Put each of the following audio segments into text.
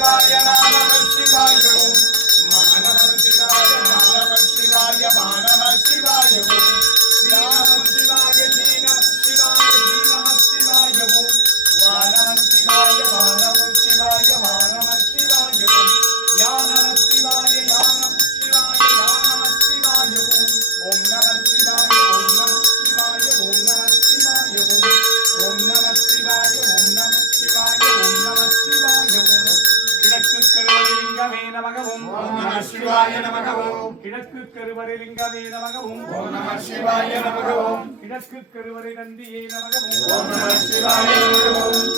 சிவாய நம சிவாய ஓம் நம சிவாய நம சிவாய நம சிவாய ஓம் நம சிவாய நம சிவாய நம சிவாய ஓம் நம சிவாய நம சிவாய நம சிவாய ஓம் நம சிவாய நம சிவாய நம சிவாய ஓம் ஓம் நம சிவாய ஓம் நம சிவாய ஓம் நம சிவாய ஓம் ஓம் நம சிவாய ஓம் நம சிவாய ஓம் நம சிவாய ஓம் கிழக்கு கருவலிங்கமே நமகவும் ஓம் நம சிவாய நமகவும் கிழக்கு கருவலிங்கமே நமகவும் ஓம் நம சிவாய நமகவும் கிழக்கு கருவறை நந்தியே நமகவும் ஓம் நம சிவாய நமகவும்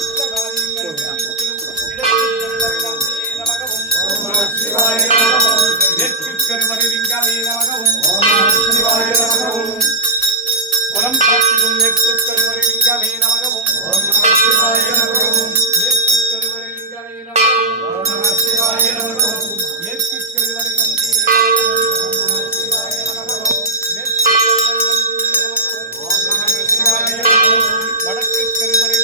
சிவாய நமகவும் கிழக்கு கருவறை லிங்கமே நமகவும் ஓம் நம சிவாய நமகவும் குலம் காத்திடும் மேற்கு கருவறை லிங்கமே நமகவும் ஓம் நம சிவாய நமகவும் மேற்கு கருவறை லிங்கமே நமகவும் ஓம் நம சிவாய நமகவும் மேற்கு கருவறை நந்தியே ஓம் நம சிவாய நமகவும் மேற்கு கருவறை நந்தியே நமகவும் ஓம் நம சிவாய நமகவும் வடக்கு கருவறை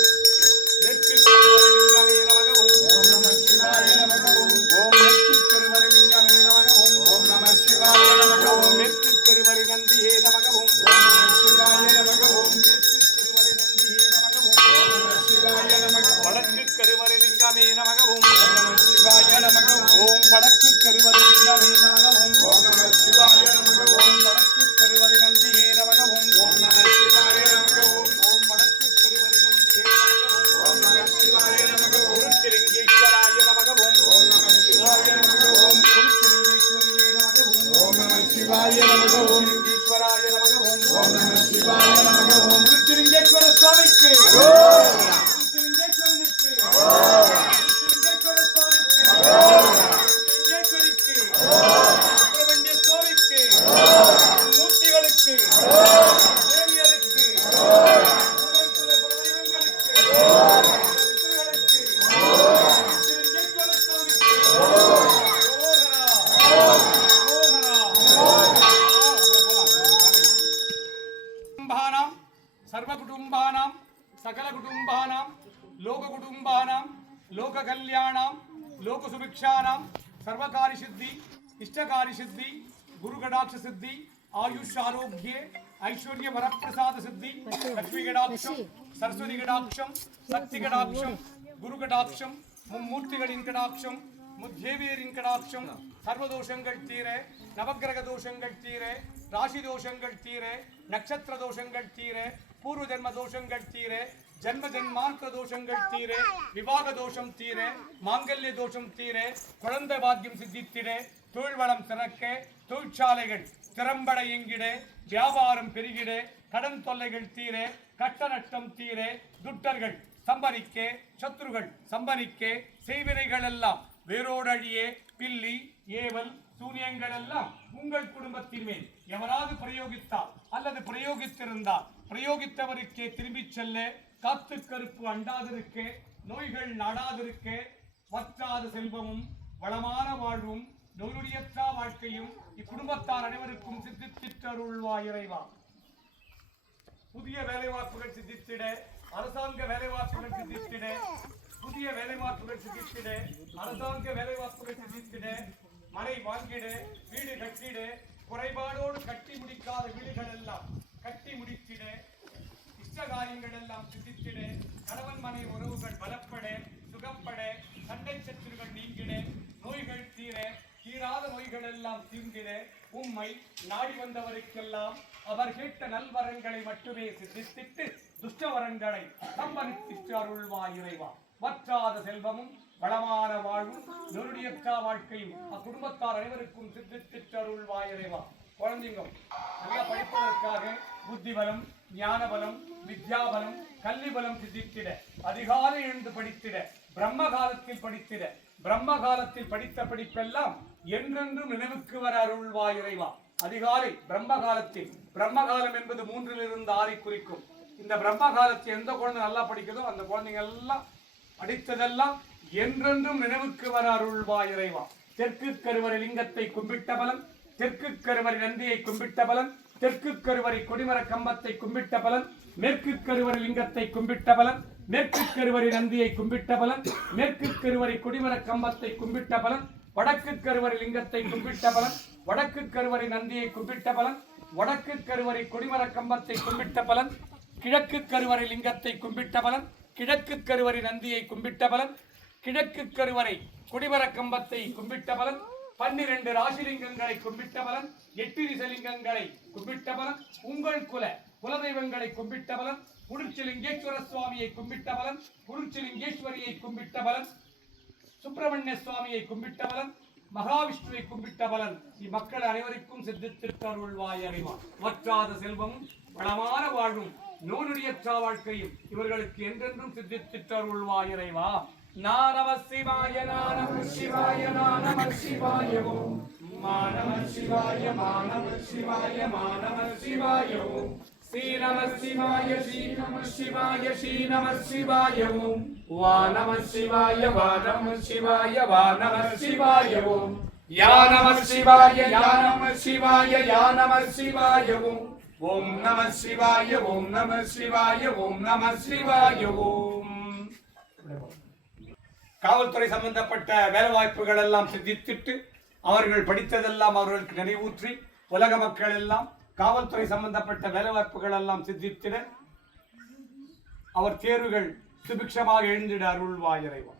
மேற்கு கருவறை லிங்கமே நமகவும் ஓம் நம சிவாய நமகவும் ஓம் மேற்கு கருவறை லிங்கமே நமகவும் ஓம் நம சிவாய நமகவும் மேற்கு கருவறை நந்தியே நமகவும் ஓம் நம சிவாய நமகவும் மேற்கு கருவறை நந்தியே நமகவும் ஓம் நம சிவாய நமகவும் வடக்கு கருவறை லிங்கமே நமகவும் ஓம் நம சிவாய நமகவும் ஓம் வடக்கு கருவறை லிங்கமே நமகவும் ஓம் நம சிவாய நமகவும் வடக்கு கருவறை நந்தியே நமகவும் ஓம் நம சிவாய நமகவும் ஓம் வடக்கு கருவறை நந்தியே நமகவும் ஓம் நம சிவாய நமகவும் திருலிங்கேஸ்வராய நமகவும் ஓம் நம சிவாய நமகவும் திருலிங்கேஸ்வரியே நமகவும் ஓம் நம சிவாய நமகவும் திருலிங்கேஸ்வராய நமகவும் ஓம் நம சிவாய நமகவும் திருலிங்கேஸ்வர சுவாமிக்கு திருலிங்கேஸ்வரனுக்கு திருலிங்கேஸ்வர சுவாமிக்கு திருலிங்கேஸ்வரிக்கு சுப்பிரமணிய சுவாமிக்கு மூர்த்திகளுக்கு தேவியருக்கு உங்கள் குல குலதெய்வங்களுக்கு பித்ருகளுக்கு திருலிங்கேஸ்வர சுவாமிக்கு ஓஹரா குடும்பானாம் சர்வ குடும்பானாம் சகல குடும்பானாம் லோக குடும்பானாம் லோக கல்யாணாம் லோக சுபிக்ஷானாம் சர்வகாரி சித்தி இஷ்டகாரி சித்தி குரு கடாட்ச சித்தி ஆயுஷ் ஆரோக்கியே ஐஸ்வர்ய வரப்பிரசாத சித்தி லட்சுமி கடாட்சம் சரஸ்வதி கடாட்சம் சக்தி கடாட்சம் குரு கடாட்சம் மும்மூர்த்திகளின் கடாட்சம் முத்தேவியரின் கடாட்சம் சர்வதோஷங்கள் தீர நவக்கிரக தோஷங்கள் தீர ராசி தோஷங்கள் தீர நட்சத்திர தோஷங்கள் தீர பூர்வ ஜென்ம தோஷங்கள் தீர ஜன்ம ஜன்மாந்திர தோஷங்கள் தீர விவாக தோஷம் தீர மாங்கல்ய தோஷம் தீர குழந்தை பாக்கியம் சித்தித்திட தொழில் வளம் சிறக்க தொழிற்சாலைகள் திறம்பட இயங்கிட வியாபாரம் பெருகிட கடன் தொல்லைகள் தீர கட்ட நட்டம் தீர துட்டர்கள் சம்பரிக்க சத்ருகள் சம்பரிக்க செய்வினைகள் எல்லாம் வேரோடழியே பில்லி ஏவல் சூனியங்கள் எல்லாம் உங்கள் குடும்பத்தின் மேல் எவராது பிரயோகித்தால் அல்லது பிரயோகித்திருந்தால் பிரயோகித்தவருக்கே திரும்பிச் செல்ல காத்து கருப்பு அண்டாதிருக்க நோய்கள் நாடாதிருக்க வற்றாத செல்வமும் வளமான வாழ்வும் நோயுடையற்ற வாழ்க்கையும் இக்குடும்பத்தார் அனைவருக்கும் சித்தித்தருள்வாய் இறைவா. புதிய வேலைவாய்ப்புகள் சித்தித்திட அரசாங்க வேலைவாய்ப்புகள் சித்தித்திட புதிய வேலைவாய்ப்புகள் சித்தித்திட அரசாங்க வேலைவாய்ப்புகள் சித்தித்திட மனை வாங்கிட வீடு கட்டிட குறைபாடோடு கட்டி முடிக்காத வீடுகள் எல்லாம் கட்டி முடித்திட இஷ்டகாரியங்கள் எல்லாம் சித்தித்திட கணவன் மனை உறவுகள் பலப்பட சுகப்பட சண்டை சத்துருகள் நீங்கிட நோய்கள் தீர தீராத நோய்கள் எல்லாம் தீர்ந்திட உம்மை நாடி வந்தவருக்கெல்லாம் அவர் கேட்ட நல்வரங்களை மட்டுமே சித்தித்து துஷ்டவரங்களை சம்பரித்து அருள்வாய் இறைவா. வற்றாத செல்வமும் வளமான வாழ்வும் நொருடியற்ற வாழ்க்கையும் அக்குடும்பத்தார் அனைவருக்கும் சித்தித்து அருள்வாய் இறைவா. குழந்தைங்க நல்லா படிப்பதற்காக புத்தி பலம் ஞான பலம் வித்யாபலம் கல்வி பலம் சித்தித்திட அதிகாலை எழுந்து படித்திட பிரம்ம காலத்தில் படித்திட பிரம்ம காலத்தில் படித்த படிப்பெல்லாம் என்றென்றும் நினைவுக்கு வர அருள்வாய் இறைவா. அதிகாலை பிரம்ம காலத்தில் பிரம்ம காலம் என்பது 3லிருந்து 6 குறிக்கும். இந்த பிரம்ம காலத்தில் எந்த குழந்தை நல்லா படிக்கிறதோ அந்த குழந்தைங்க எல்லாம் படித்ததெல்லாம் என்றென்றும் நினைவுக்கு வர அருள்வாய் இறைவா. தெற்கு கருவறை லிங்கத்தை கும்பிட்ட பலன், தெற்கு கருவறை நந்தியை கும்பிட்ட பலன், தெற்கு கருவறை கொடிமர கம்பத்தை கும்பிட்ட பலன், மேற்கு கருவறை லிங்கத்தை கும்பிட்ட பலன், மேற்கு கருவறை நந்தியை கும்பிட்ட பலன், மேற்கு கருவறை கொடிமர கம்பத்தை கும்பிட்ட பலன், வடக்கு கருவறை லிங்கத்தை கும்பிட்ட பலன், வடக்கு கருவறை நந்தியை கும்பிட்ட பலன், வடக்கு கருவறை கொடிமர கம்பத்தை கும்பிட்ட பலன், கிழக்கு கருவறை லிங்கத்தை கும்பிட்ட பலன், கிழக்கு கருவறை நந்தியை கும்பிட்ட பலன், கிழக்கு கருவறை கொடிமர கம்பத்தை கும்பிட்ட பலன், 12 ராசிலிங்கங்களை கும்பிட்ட பலன், 8 திசலிங்கங்களை கும்பிட்ட பலன், உங்கள் குலதெய்வங்களை கும்பிட்ட பலன், குருச்சிலிங்கேஸ்வர சுவாமியை கும்பிட்ட பலன், குருச்சிலிங்கேஸ்வரியை கும்பிட்ட பலன், சுப்பிரமணிய சுவாமியை கும்பிட்ட பலன், மகாவிஷ்ணுவை கும்பிட்ட பலன் இம்மக்கள் அனைவருக்கும் சித்தித்திருவாய் அறிவா. வற்றாத செல்வமும் வளமான வாழ்வும் நோயுடையற்ற வாழ்க்கையும் இவர்களுக்கு என்றென்றும் சித்தித்திருவாய் இறைவா. நம சிவாய நம சிவாய நம சிவாய ஓம் நம சிவாய நம சிவாய நம சிவாய ஓம் ஸ்ரீ நம சிவாய ஸ்ரீ நம சிவாய ஸ்ரீ நம சிவாய ஓம் வா நம சிவாய வா நம சிவாய வா நம சிவாய ஓம் யா நம சிவாய யா நம சிவாய யா நம சிவாய ஓம் ஓம் நம சிவாய ஓம் நம சிவாய ஓம் நம சிவாய ஓம். காவல்துறை சம்பந்தப்பட்ட வேலை வாய்ப்புகள் எல்லாம் சிந்தித்திட்டு அவர்கள் படித்ததெல்லாம் அவர்களுக்கு நினைவூற்றி உலக மக்கள் எல்லாம் காவல்துறை சம்பந்தப்பட்ட வேலை வாய்ப்புகள் எல்லாம் சிந்தித்திட அவர் தேர்வுகள் சுபிக்ஷமாக எழுந்திட அருள்வாய் இறைவா.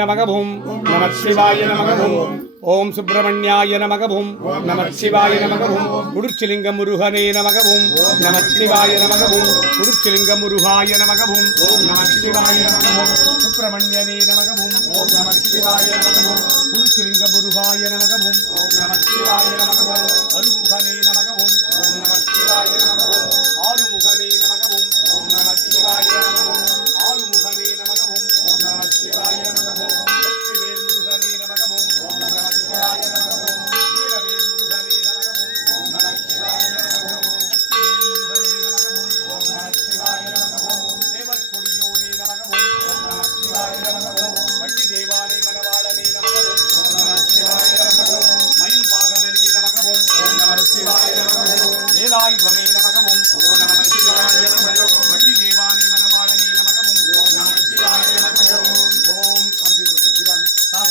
நமகவும் நம சிவாய நமகவும் ஓம் சுப்பிரமணியாய நமகவும் நம சிவாய நமகவும் குருச்சிலிங்க முருகனே நமகவும் நம சிவாய நமகவும் குருச்சிலிங்க முருகாய நமகவும் நம சிவாய நமகவும் சுப்பிரமணியனே நமகவும் நம சிவாய நமகவும் குருச்சிலிங்க முருகாய நமகவும் நம சிவாய நமகவும் அருமுகனே நமகவும் நம சிவாய நமகவும் ஆறுமுகனே நமகவும் நம சிவாய நமகவும் ஆறுமுகனே நமகவும் நம சிவாய நமகவும் வெற்றிவேல் முருகனே நமகவும் நம சிவாய நமகவும் வீரவேல் முருகனே நமகவும் நம சிவாய நமகவும் சக்திவேல் முருகனே நமகவும் நம சிவாய நமகவும் தேவர் கொடியோனே நமகவும் நம சிவாய நமகவும் வள்ளி தேவானே மணவாளனே நமகவும் நம சிவாய நமகவும் மயில் வாகனனே நமகவும் நம சிவாய நமகவும் வேலாயுதமே நமகவும் நம சிவாய நமகவும் வள்ளி தேவானே மணவாளனே நமகவும் நம சிவாய நமகவும் ஓம்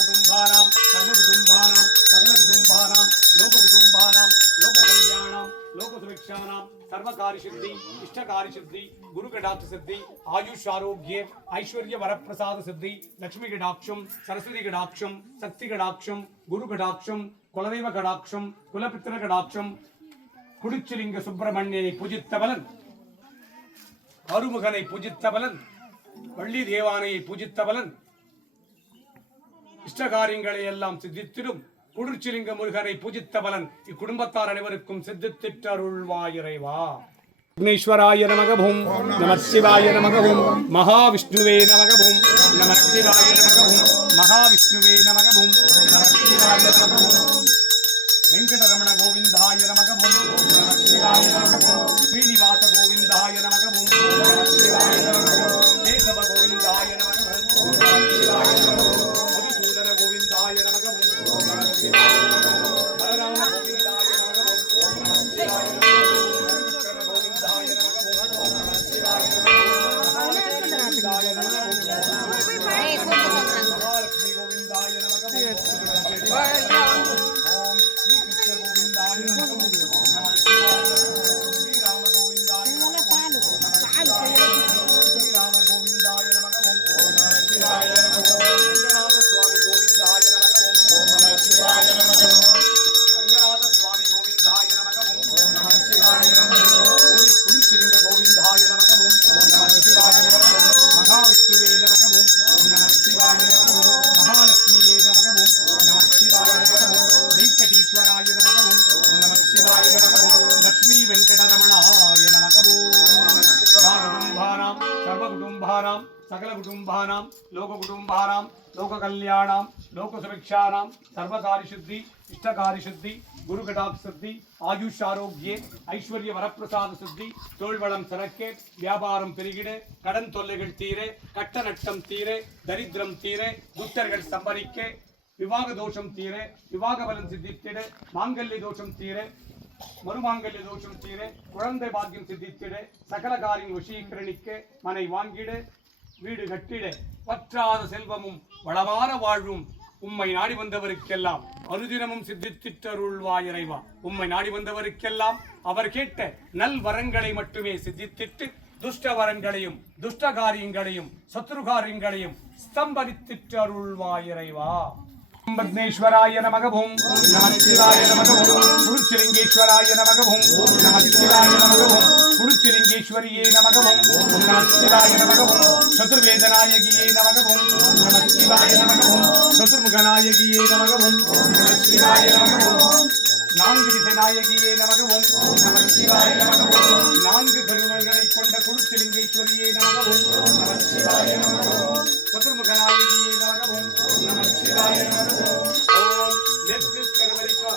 குடும்பானாம் சர்வகுடும்பானாம் சகலகுடும்பானாம் லோககுடும்பானாம் லோககல்யாணாம் லோகசுபிக்ஷானாம் சர்வகாரி சித்தி இஷ்டகாரி சித்தி குரு கடாட்ச சித்தி ஆயுஷ் ஆரோக்கிய ஐஸ்வர்ய வரப்பிரசாத சித்தி லட்சுமி கடாட்சம் சரஸ்வதி கடாட்சம் சக்தி கடாட்சம் குரு கடாட்சம் குலதெய்வ கடாட்சம் குலபித்திர கடாட்சம் குடிச்சிலிங்க சுப்பிரமணியனை பூஜித்த பலன், அருமுகனை பூஜித்த பலன், வள்ளி தேவானையை பூஜித்த பலன், இஷ்டகாரியங்களை எல்லாம் சித்தித்திடும் குடிச்சிலிங்க முருகனை பூஜித்த பலன் இக்குடும்பத்தார் அனைவருக்கும் சித்தித்திட்டருள்வாய் இறைவா. விக்னேஸ்வராய நமகவும் நம சிவாய நமகவும் மகாவிஷ்ணுவே நமகவும் நம சிவாய நமகவும் மகாவிஷ்ணுவே நமகவும் நம சிவாய நமகவும் வெங்கடரமண கோவிந்தாய நமகவும் நம சிவாய நமகவும் ஸ்ரீனிவாச கோவிந்தாய நமகவும் நம சிவாய நமகவும் கேசவ கோவிந்தாய நமகவும் நம சிவாய நமகவும் மதுசூதன கோவிந்தாய நமகவும் நம சிவாய நமகவும் பலராம கோவிந்தாய நமகவும் நம சிவாய நமகவும் விக்ரம கோவிந்தாய நமகவும் நம சிவாய நமகவும் மகாலட்சுமி கோவிந்தாய நமகவும் மகாலட்சுமி கோவிந்தாய நமகவும் சகலகுடும்பானாம் லோககுடும்பானாம் லோககல்யாணாம் லோகசுபிக்ஷானாம் சர்வகாரி சித்தி இஷ்டகாரி சித்தி குரு கடாட்ச சித்தி ஆயுஷ் ஆரோக்கிய ஐஸ்வர்ய வரப்பிரசாத சித்தி தோல்வளம் சிறக்க வியாபாரம் பெருகிட கடன் தொல்லைகள் தீர கட்ட நட்டம் தீர தரித்திரம் தீர புத்தர்கள் சம்பரிக்க விவாக தோஷம் தீர விவாக பலன் சித்தித்திட மாங்கல்ய தோஷம் தீர மருமாங்கல்ய தோஷம் தீர, குழந்தை பாக்கியம் சித்தித்திட, சகல காரியம் வசீகரணிக்க, மனை வாங்கிட, வீடு கட்டிட, வற்றாத செல்வமும் வளமான வாழ்வும் உம்மை நாடி வந்தவருக்கெல்லாம் அனுதினமும் சித்தித்திட்டருள்வாய் இறைவா. உம்மை நாடி வந்தவருக்கெல்லாம் அவர் கேட்ட நல் வரங்களை மட்டுமே சித்தித்திட்டு துஷ்ட வரங்களையும் துஷ்ட காரியங்களையும் சத்ரு காரியங்களையும் ஸ்தம்பரித்திட்டு அருள்வாய் இறைவா. பத்மேஸ்வராய நமகவும் நமச்சிவாய நமகவும் குருச்சிலிங்கேஸ்வராய நமகவும் நமச்சிவாய நமகவும் குருச்சிலிங்கேஸ்வரியே நமகவும் நமச்சிவாய நமகவும் சதுர்வேதநாயகியே நமகவும் நமச்சிவாய நமகவும் சதுர்முகநாயகியே நமகவும் நமச்சிவாய நமகவும் நான்கு திசை நாயகியே நமகவும் நமச்சிவாய நமகவும் நான்கு கருவர்களை கொண்ட குருச்சிலிங்கேஸ்வரியே நமகவும் நமச்சிவாய நமகவும் சதுர்முகநாயகியே நமகவும் நமச்சிவாய நமகவும் ஓம் நெற்கு கருவறைக்கு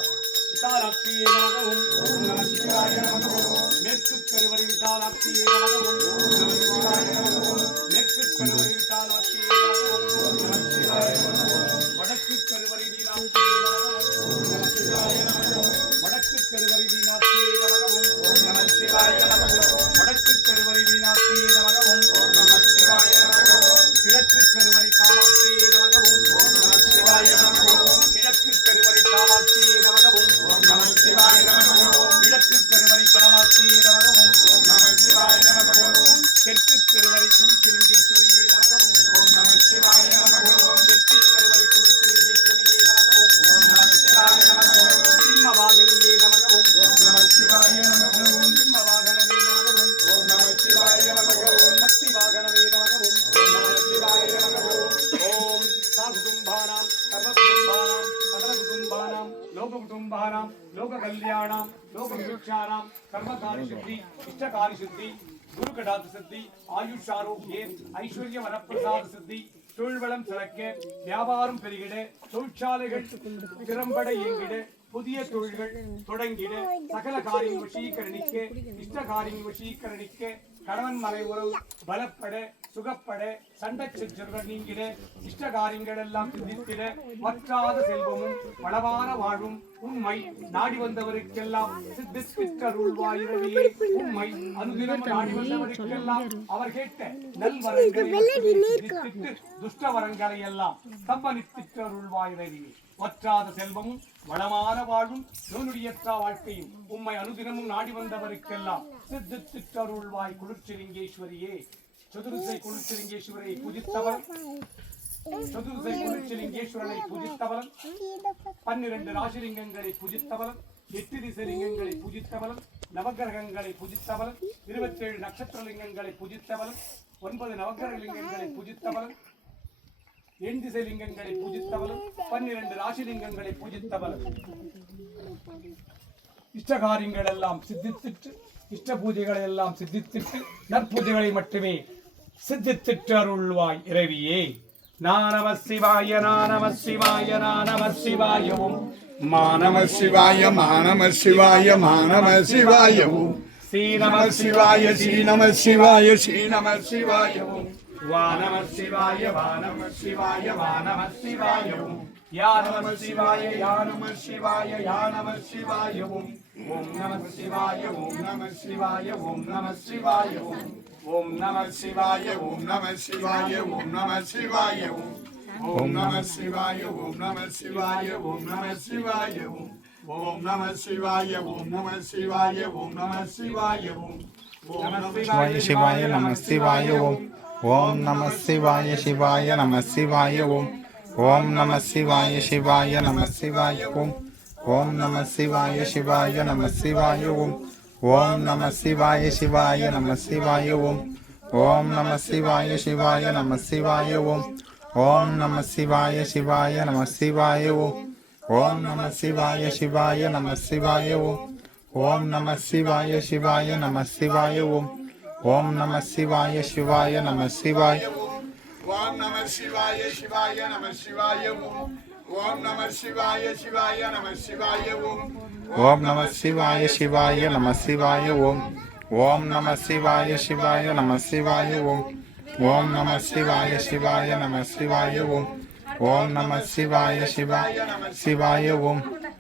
விசாலாட்சியே நமகவும் நமச்சிவாய நமகவும் நெற்கு கருவறை விசாலாட்சியே நமகவும் நமச்சிவாய நமகவும் நெற்கு கருவறை விசாலாட்சியே நமகவும் நமச்சிவாய நமகவும் வடக்கு கருவறை மீனாட்சியே நமகவும் நமச்சிவாய நமகவும் வடக்கு கருவறை மீனாட்சியே நமகவும் நமச்சிவாய நமகவும் வடக்கு கருவறை மீனாட்சியே நமகவும் நமச்சிவாய நமகவும் கிழக்கு கருவறை காமாட்சியே நமகவும் நமச்சிவாய நமகவும் கிழக்கு கருவறை காமாட்சியே நமகவும் நமச்சிவாய நமகவும் கிழக்கு கருவறை காமாட்சியே நமகவும் நமச்சிவாய நமகவும் தெற்கு கருவறை குருச்சிலிங்கேஸ்வரியே நமகவும் நமச்சிவாய நமகவும் தெற்கு கருவறை குருச்சிலிங்கேஸ்வரியே நமகவும் நமச்சிவாய நமகவும் சிம்மவாகனியே நமகவும் நமச்சிவாய நமகவும் சிம்மவாகனமே நமகவும் நமச்சிவாய நமகவும் சக்தி வாகனமே நமகவும் நமச்சிவாய நமகவும் ஓம் சாகுடும்பானாம் சர்வகுடும்பானாம் சகலகுடும்பானாம் லோககுடும்பானாம் லோக கல்யாணாம் லோக விருட்சானாம் சர்வகாரி சித்தி இஷ்டகாரி சித்தி குரு கடாத சித்தி ஆயுஷ் ஆரோக்கிய ஐஸ்வர்ய வரப்பிரசாத சித்தி தொழில்வளம் சிறக்க வியாபாரம் பெருகிட தொழிற்சாலைகள் திறம்பட இயங்கிட புதிய தொழில்கள் தொடங்கிட சகல காரியம் வசீகரணிக்க இஷ்ட காரியம் வசீகரணிக்க கணவன் மனை உறவு பலப்பட சுகப்பட சண்டை சச்சரவுகள் நீங்கிட இஷ்ட காரியங்கள் எல்லாம் சிந்தித்திட வற்றாத செல்வமும் வளமான வாழ்வும் உண்மை நாடி வந்தவருக்கெல்லாம் சித்தித்திட்டருள்வாயிரவியே உண்மை அனுதினம் நாடி வந்தவருக்கெல்லாம் அவர் கேட்ட நல்வரங்களை சித்தித்து துஷ்ட வரங்களை எல்லாம் ஸ்தம்பனித்திட்டருள்வாயிரவியே வற்றாத செல்வமும் வளமான வாழ்வும் நோனுடையற்ற வாழ்க்கையும் உம்மை அனுதினமும் நாடி வந்தவருக்கெல்லாம் சித்தித்திட்டருள்வாய் குளிர்ச்சிலிங்கேஸ்வரியே. சதுர்சை குளிர்ச்சிலிங்கேஸ்வரை பூஜித்தவர் சதுர்சை குளிர்ச்சிலிங்கேஸ்வரனை பூஜித்தவன் 12 ராசிலிங்கங்களை பூஜித்தவன் 8 திசைலிங்கங்களை பூஜித்தவன் நவகிரகங்களை பூஜித்தவன் 27 நட்சத்திரலிங்கங்களை பூஜித்தவன் 9 நவகிரக லிங்கங்களை பூஜித்தவன் 8 திசைலிங்கங்களை பூஜித்தவன் 12 ராசிலிங்கங்களை பூஜித்தவன் இஷ்டகாரியங்கள் எல்லாம் சித்தித்திட்டு இஷ்ட பூஜைகளை எல்லாம் சித்தித்திட்டு நற்பூஜைகளை மட்டுமே சித்தித்திட்டு அருள்வாய் இறைவியே. நானம சிவாய நானம சிவாய நானம சிவாயவும் மானம சிவாய மானம சிவாய மானம சிவாயவும் ஸ்ரீநம சிவாய ஸ்ரீநம சிவாய ஸ்ரீநம சிவாயவும் வானம சிவாய வானம சிவாய வானம சிவாயவும் யானம சிவாய யானம சிவாய யானம சிவாயவும் ஓம் நம சிவாய ஓம் நம சிவாய ஓம் நம சிவாயவும் ஓம் நம சிவாய ஓம் நம சிவாய ஓம் நம சிவாயவும் ஓம் நம சிவாய ஓம் நம சிவாய ஓம் நம சிவாயவும் ஓம் நம சிவாய ஓம் நம சிவாய ஓம் நம சிவாயவும் சிவாய சிவாய நம சிவாய ஓம் ஓம் நம சிவாய சிவாய நம சிவாய ஓம் ஓம் நம சிவாய சிவாய நம சிவாய ஓம் ஓம் நம சிவாய சிவாய நம சிவாய ஓம் ஓம் நம சிவாய சிவாய நம சிவாய ஓம் ஓம் நம சிவாய சிவாய நம சிவாய ஓம் ஓம் நம சிவாய சிவாய நம சிவாய ஓம் ஓம் நம சிவாய சிவாய நம சிவாய ஓம் ஓம் நம சிவாய சிவாய நம சிவாய ஓம் ஓம் நம சிவாய சிவாய நம சிவாய ஓம் நம சிவாய சிவாய நம சிவாய ஓம் ஓம் நம சிவாய சிவாய நம சிவாய ஓம் ஓம் நம சிவாய சிவாய நம சிவாய ஓம் ஓம் நம சிவாய சிவாய நம சிவாய ஓம் ஓம் நம சிவாய சிவாய நம சிவாய ஓம் ஓம் நம சிவாய சிவாய சிவாய ஓம்